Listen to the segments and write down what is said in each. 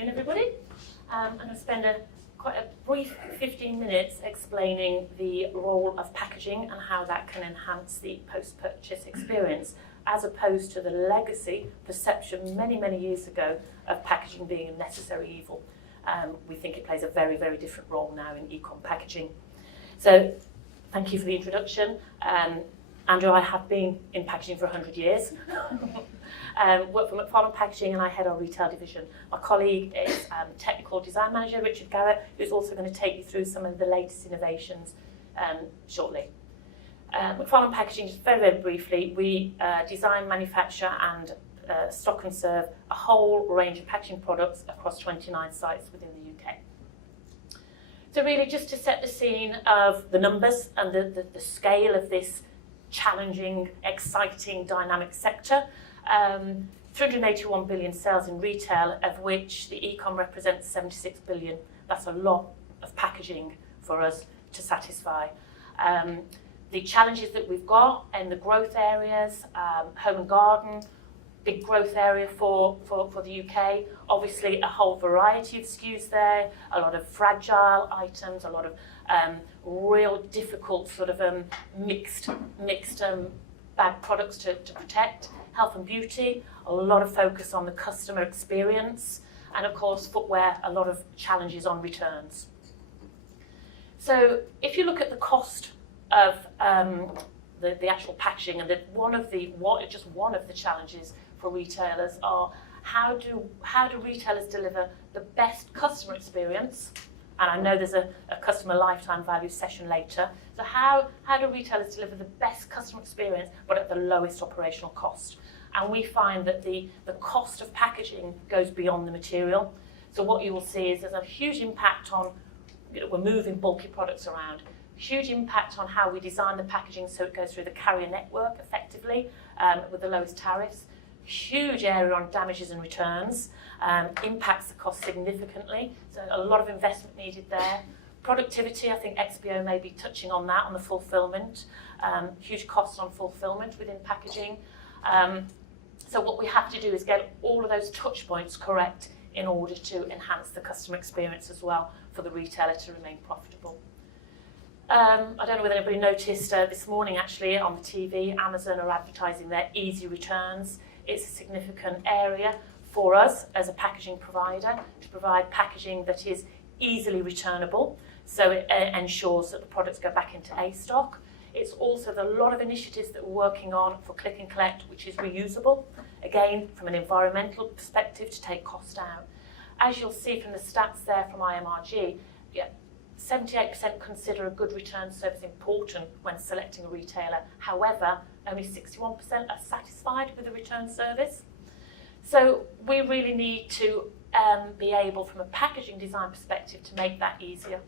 afternoon, everybody. I'm going to spend quite a brief 15 minutes explaining the role of packaging and how that can enhance the post-purchase experience, as opposed to the legacy perception many years ago of packaging being a necessary evil. We think it plays a very different role now in e-com packaging. So, thank you for the introduction. Andrew, I have been in packaging for 100 years. Work for Macfarlane Packaging and I head our retail division. My colleague is Technical Design Manager, Richard Garratt, who's also going to take you through some of the latest innovations shortly. Macfarlane Packaging, just very briefly, we design, manufacture and stock and serve a whole range of packaging products across 29 sites within the UK. So really just to set the scene of the numbers and the scale of this challenging, exciting, dynamic sector. 381 billion sales in retail, of which the e-com represents 76 billion. That's a lot of packaging for us to satisfy. The challenges that we've got in the growth areas, home and garden, big growth area for the UK. Obviously a whole variety of SKUs there, a lot of fragile items, a lot of real difficult sort of mixed bag products to protect. Health and beauty, a lot of focus on the customer experience, and of course footwear, a lot of challenges on returns. So if you look at the cost of the actual packaging, and just one of the challenges for retailers are how do retailers deliver the best customer experience? And I know there's a customer lifetime value session later. So how do retailers deliver the best customer experience but at the lowest operational cost? And we find that the cost of packaging goes beyond the material. So what you will see is there's a huge impact on, we're moving bulky products around, huge impact on how we design the packaging so it goes through the carrier network effectively with the lowest tariffs. Huge area on damages and returns, impacts the cost significantly, so a lot of investment needed there. Productivity, I think XPO may be touching on that, on the fulfilment, huge costs on fulfilment within packaging. So what we have to do is get all of those touch points correct in order to enhance the customer experience as well for the retailer to remain profitable. I don't know whether anybody noticed this morning actually on the TV, Amazon are advertising their easy returns. It's a significant area for us as a packaging provider to provide packaging that is easily returnable, so it ensures that the products go back into A stock. It's also a lot of initiatives that we're working on for click and collect, which is reusable, again from an environmental perspective to take cost out. As you'll see from the stats there from IMRG, 78% consider a good return service important when selecting a retailer. However, only 61% are satisfied with the return service. So we really need to be able, from a packaging design perspective, to make that easier.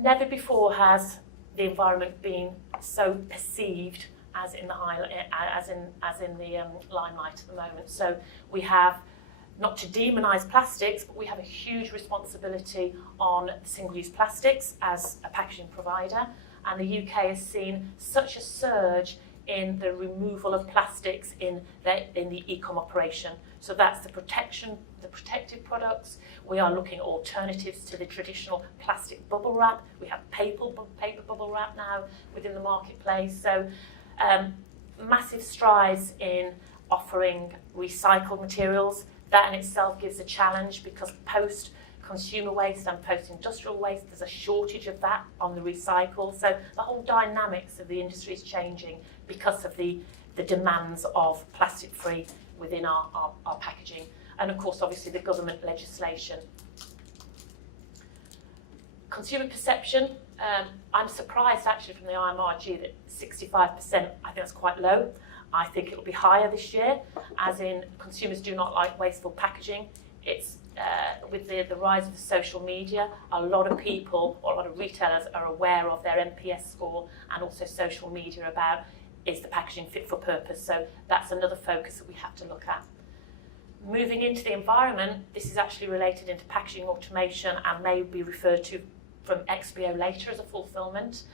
Never before has the environment been so perceived as in the limelight at the moment. So we have, not to demonise plastics, but we have a huge responsibility on single-use plastics as a packaging provider, and the UK has seen such a surge in the removal of plastics in the e-com operation. So that's the protective products. We are looking at alternatives to the traditional plastic bubble wrap. We have paper bubble wrap now within the marketplace. So massive strides in offering recycled materials. That in itself gives a challenge because post-consumer waste and post-industrial waste, there's a shortage of that on the recycle. So the whole dynamics of the industry is changing because of the demands of plastic-free within our packaging. And of course, obviously, the government legislation. Consumer perception, I'm surprised actually from the IMRG that 65%, I think that's quite low. I think it'll be higher this year, as in consumers do not like wasteful packaging. It's with the rise of the social media, a lot of people, or a lot of retailers are aware of their NPS score and also social media about, is the packaging fit for purpose? So that's another focus that we have to look at. Moving into the environment, this is actually related into packaging automation and may be referred to from XPO later as a fulfilment.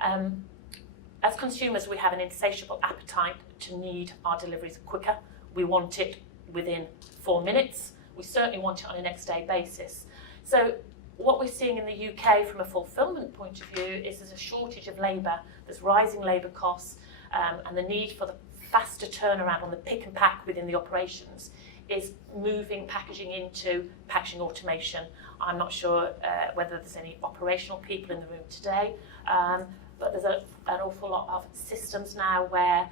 As consumers, we have an insatiable appetite to need our deliveries quicker. We want it within 4 minutes. We certainly want it on a next day basis. So what we're seeing in the UK from a fulfilment point of view is there's a shortage of labour, there's rising labour costs, and the need for the faster turnaround on the pick and pack within the operations is moving packaging into packaging automation. I'm not sure whether there's any operational people in the room today, but there's an awful lot of systems now where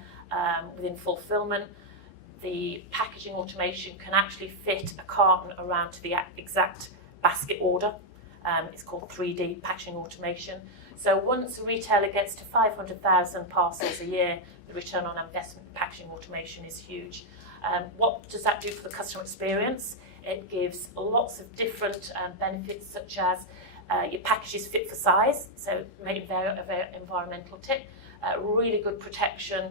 within fulfilment, the packaging automation can actually fit a carton around to the exact basket order. It's called 3D packaging automation. So once a retailer gets to 500,000 parcels a year, the return on investment in packaging automation is huge. What does that do for the customer experience? It gives lots of different benefits, such as your package is fit for size, so maybe a very environmental tip, really good protection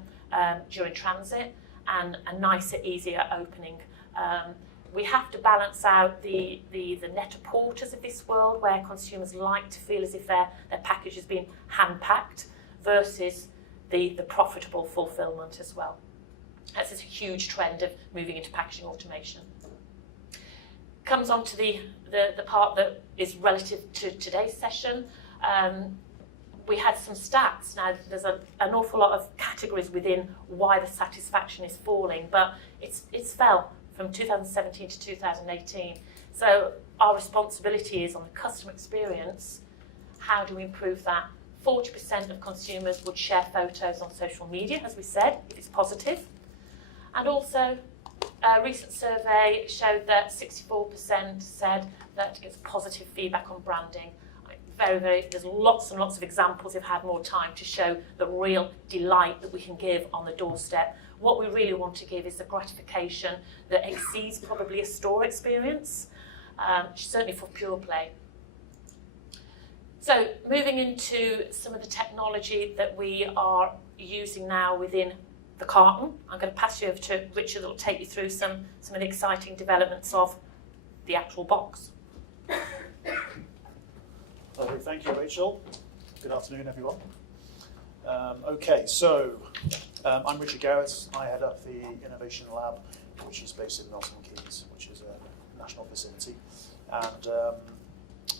during transit, and a nicer, easier opening. We have to balance out the net porters of this world, where consumers like to feel as if their package has been hand-packed, versus the profitable fulfilment as well. That's a huge trend of moving into packaging automation. Comes on to the part that is relative to today's session. We had some stats. Now, there's an awful lot of categories within why the satisfaction is falling, but it's fell from 2017 to 2018. So our responsibility is on the customer experience. How do we improve that? 40% of consumers would share photos on social media, as we said, if it's positive. And also, a recent survey showed that 64% said that it's positive feedback on branding. There's lots and lots of examples. We've had more time to show the real delight that we can give on the doorstep. What we really want to give is the gratification that exceeds probably a store experience, certainly for pure play. So moving into some of the technology that we are using now within the carton, I'm going to pass you over to Richard, that will take you through some of the exciting developments of the actual box. Lovely, thank you, Rachel. Good afternoon, everyone. Okay, so I'm Richard Garratt. I head up the Innovation Lab, which is based in Milton Keynes, which is a national facility. And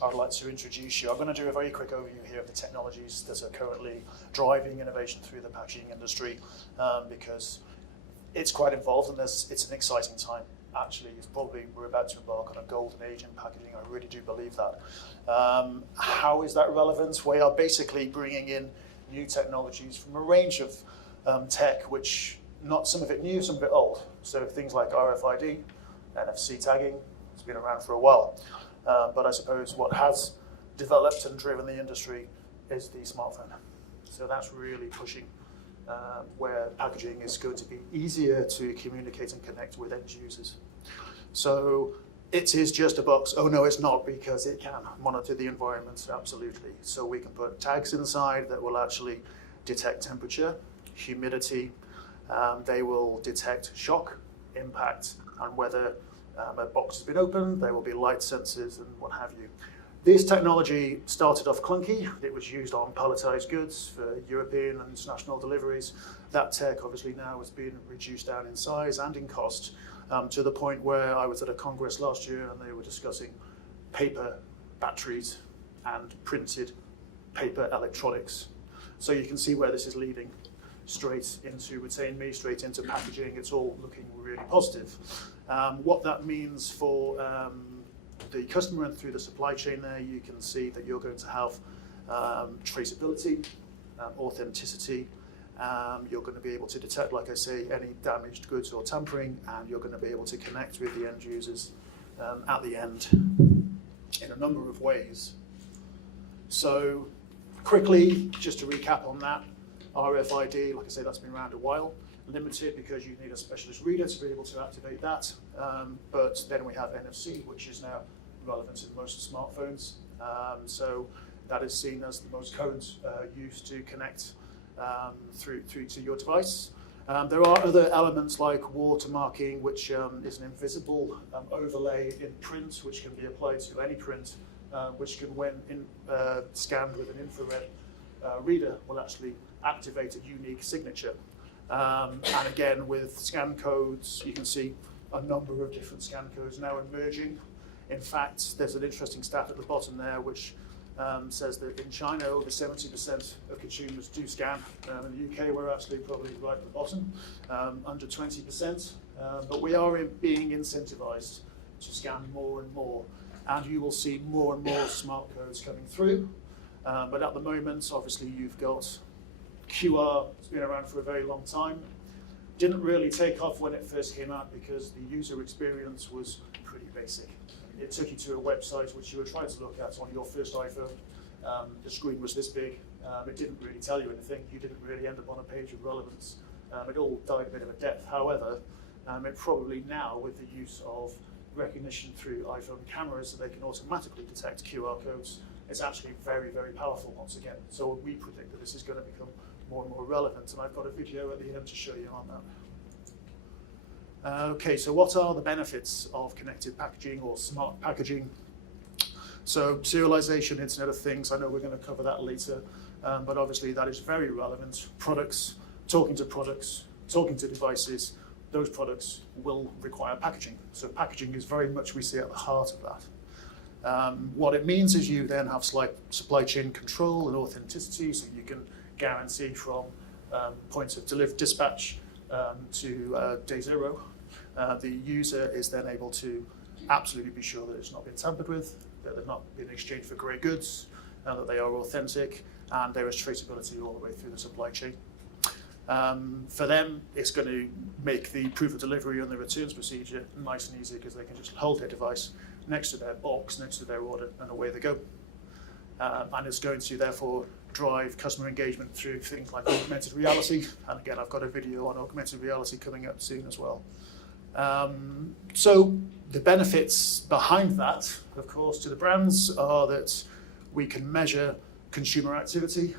I'd like to introduce you. I'm going to do a very quick overview here of the technologies that are currently driving innovation through the packaging industry, because it's quite involved and it's an exciting time. Actually, we're about to embark on a golden age in packaging. I really do believe that. How is that relevant? We are basically bringing in new technologies from a range of tech, which some of it new, some of it old. So things like RFID, NFC tagging, it's been around for a while. But I suppose what has developed and driven the industry is the smartphone. So that's really pushing where packaging is going to be easier to communicate and connect with end users. So it is just a box. Oh no, it's not, because it can monitor the environment, absolutely. So we can put tags inside that will actually detect temperature, humidity. They will detect shock, impact, and whether a box has been opened. There will be light sensors and what have you. This technology started off clunky. It was used on palletized goods for European and international deliveries. That tech obviously now has been reduced down in size and in cost, to the point where I was at a congress last year and they were discussing paper batteries and printed paper electronics. So you can see where this is leading, straight into RETAIN.ME, straight into packaging. It's all looking really positive. What that means for the customer and through the supply chain there, you can see that you're going to have traceability, authenticity. You're going to be able to detect, like I say, any damaged goods or tampering, and you're going to be able to connect with the end users at the end in a number of ways. So quickly, just to recap on that, RFID, like I say, that's been around a while. Limited because you need a specialist reader to be able to activate that. But then we have NFC, which is now relevant in most smartphones. So that is seen as the most current use to connect through to your device. There are other elements like watermarking, which is an invisible overlay in print, which can be applied to any print, which can, when scanned with an infrared reader, will actually activate a unique signature. And again, with scan codes, you can see a number of different scan codes now emerging. In fact, there's an interesting stat at the bottom there which says that in China, over 70% of consumers do scan. In the UK, we're actually probably right at the bottom, under 20%. But we are being incentivized to scan more and more. And you will see more and more smart codes coming through. But at the moment, obviously, you've got QR. It's been around for a very long time. Didn't really take off when it first came out because the user experience was pretty basic. It took you to a website which you were trying to look at on your first iPhone. The screen was this big. It didn't really tell you anything. You didn't really end up on a page of relevance. It all died a bit of a death. However, it probably now, with the use of recognition through iPhone cameras so they can automatically detect QR codes, it's actually very, very powerful once again. So we predict that this is going to become more and more relevant, and I've got a video at the end to show you on that. Okay, so what are the benefits of connected packaging or smart packaging? So serialization, Internet of Things, I know we're going to cover that later, but obviously that is very relevant. Products, talking to devices, those products will require packaging. So packaging is very much, we see, at the heart of that. What it means is you then have supply chain control and authenticity, so you can guarantee from points of dispatch to day zero. The user is then able to absolutely be sure that it's not been tampered with, that they've not been exchanged for grey goods, and that they are authentic, and there is traceability all the way through the supply chain. For them, it's going to make the proof of delivery and the returns procedure nice and easy because they can just hold their device next to their box, next to their order, and away they go. And it's going to therefore drive customer engagement through things like augmented reality. And again, I've got a video on augmented reality coming up soon as well. So the benefits behind that, of course, to the brands are that we can measure consumer activity.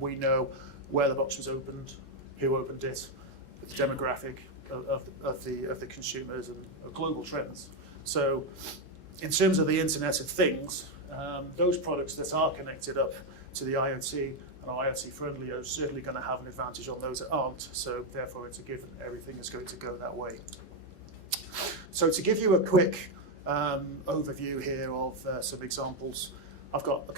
We know where the box was opened, who opened it, the demographic of the consumers, and global trends. So in terms of the Internet of Things, those products that are connected up to the IoT and are IoT friendly are certainly going to have an advantage on those that aren't. So therefore it's a given, everything is going to go that way. So to give you a quick overview here of some examples, I've got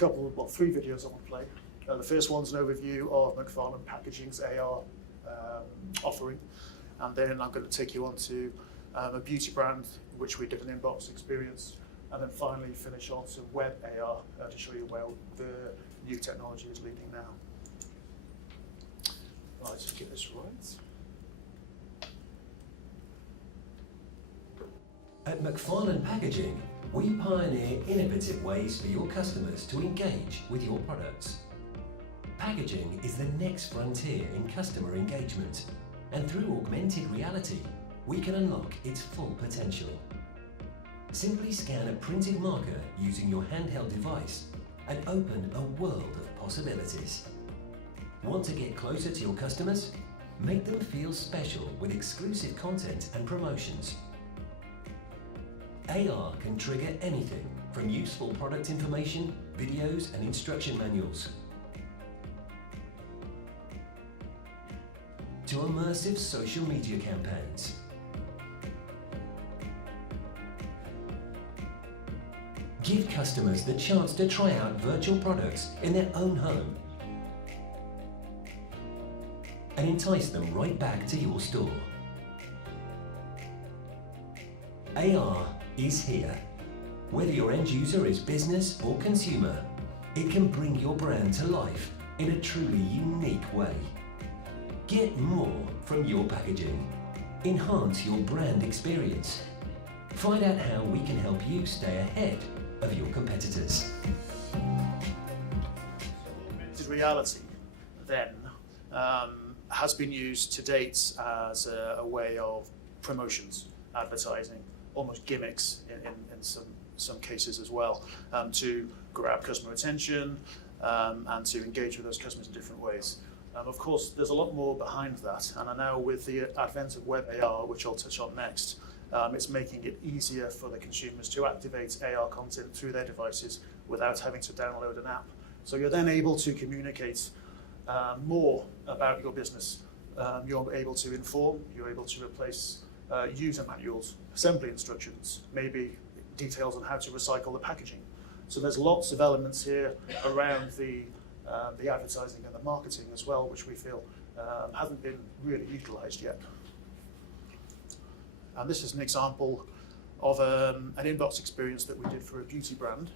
three videos I want to play. The first one's an overview of Macfarlane Packaging's AR offering, and then I'm going to take you on to a beauty brand, which we did an inbox experience, and then finally finish on some web AR to show you where the new technology is leading now. Right, let's get this right. At Macfarlane Packaging, we pioneer innovative ways for your customers to engage with your products. Packaging is the next frontier in customer engagement, and through augmented reality, we can unlock its full potential. Simply scan a printed marker using your handheld device and open a world of possibilities. Want to get closer to your customers? Make them feel special with exclusive content and promotions. AR can trigger anything from useful product information, videos and instruction manuals, to immersive social media campaigns. Give customers the chance to try out virtual products in their own home and entice them right back to your store. AR is here. Whether your end user is business or consumer, it can bring your brand to life in a truly unique way. Get more from your packaging. Enhance your brand experience. Find out how we can help you stay ahead of your competitors. Augmented reality then has been used to date as a way of promotions, advertising, almost gimmicks in some cases as well, to grab customer attention and to engage with those customers in different ways. Of course, there's a lot more behind that, and now with the advent of web AR, which I'll touch on next, it's making it easier for the consumers to activate AR content through their devices without having to download an app. So you're then able to communicate more about your business. You're able to inform, you're able to replace user manuals, assembly instructions, maybe details on how to recycle the packaging. So there's lots of elements here around the advertising and the marketing as well, which we feel hasn't been really utilised yet. And this is an example of an inbox experience that we did for a beauty brand.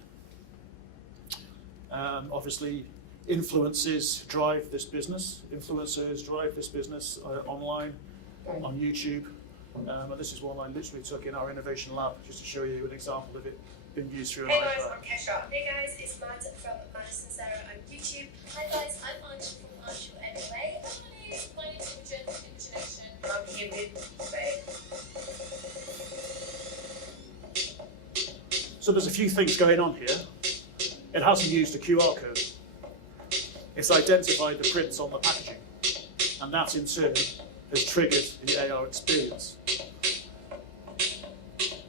Obviously, influencers drive this business. Influencers drive this business online, on YouTube. And this is one I literally took in our innovation lab just to show you an example of it being used through an Hey guys, iPad. I'm Kesha. Hey guys, it's Matt from Madison Sarah on YouTube. Hi guys, I'm Anju from RETAIN.ME. My name is Imogen from Imagination. I'm here with Faye. So there's a few things going on here. It hasn't used a QR code. It's identified the prints on the packaging, and that in turn has triggered the AR experience.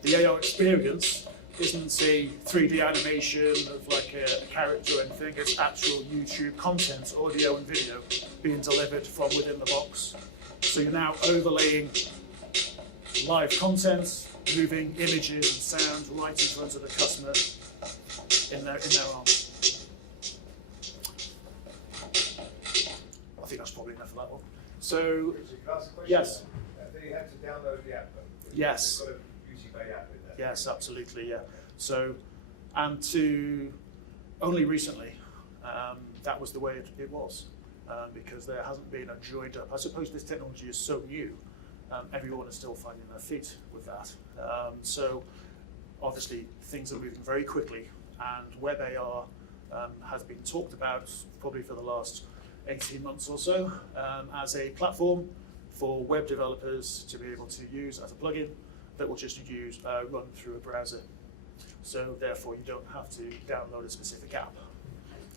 The AR experience isn't a 3D animation of like a character or anything, it's actual YouTube content, audio and video, being delivered from within the box. So you're now overlaying live content, moving images and sound right in front of the customer in their arms. I think that's probably enough of that one. So, Richard, can I ask a question? yes. Do you have to download the app? Yes. You've got a Beauty Bay app with that. Yes, absolutely, yeah. So, and to only recently, that was the way it was, because there hasn't been a joined up. I suppose this technology is so new, everyone is still finding their feet with that. So, obviously, things are moving very quickly, and web AR has been talked about probably for the last 18 months or so as a platform for web developers to be able to use as a plugin that will just run through a browser. So therefore you don't have to download a specific app.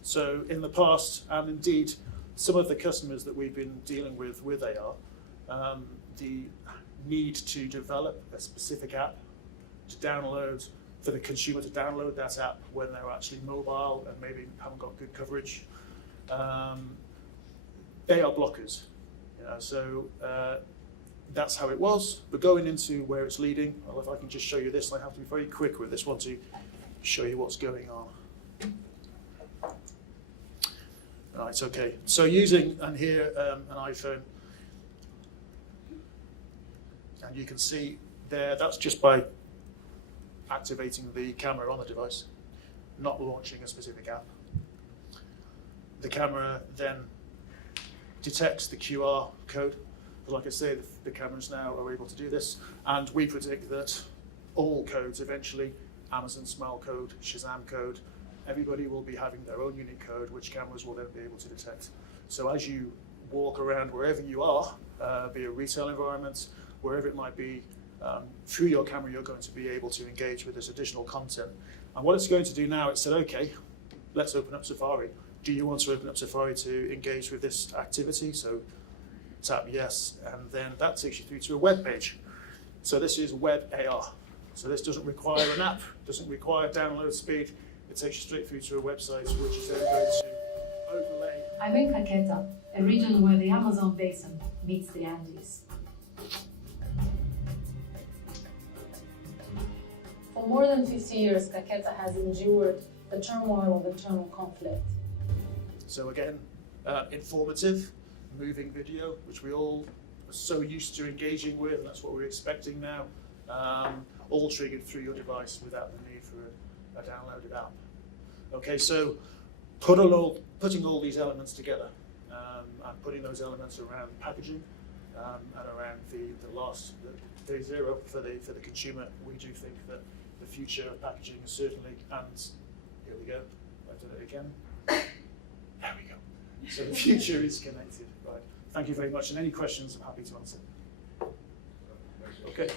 So in the past, and indeed some of the customers that we've been dealing with AR, the need to develop a specific app to download, for the consumer to download that app when they're actually mobile and maybe haven't got good coverage, they are blockers. So that's how it was. But going into where it's leading, well, if I can just show you this, I have to be very quick with this one to show you what's going on. Right, okay. So using, and here, an iPhone, and you can see there, that's just by activating the camera on the device, not launching a specific app. The camera then detects the QR code. Like I say, the cameras now are able to do this, and we predict that all codes eventually, Amazon Smile code, Shazam code, everybody will be having their own unique code, which cameras will then be able to detect. So as you walk around wherever you are, be a retail environment, wherever it might be, through your camera you're going to be able to engage with this additional content. And what it's going to do now, it said, okay, let's open up Safari. Do you want to open up Safari to engage with this activity? So tap yes, and then that takes you through to a web page. So this is web AR. So this doesn't require an app, doesn't require download speed. It takes you straight through to a website, which is then going to overlay. I'm in Caqueta, a region where the Amazon basin meets the Andes. For more than 50 years, Caqueta has endured the turmoil of internal conflict. So again, informative, moving video, which we all are so used to engaging with, and that's what we're expecting now, all triggered through your device without the need for a downloaded app. Okay, so putting all these elements together, and putting those elements around packaging, and around the day zero for the consumer, we do think that the future of packaging is certainly, and here we go, I've done it again. There we go. So the future is connected. Right. Thank you very much. And any questions, I'm happy to answer. Okay.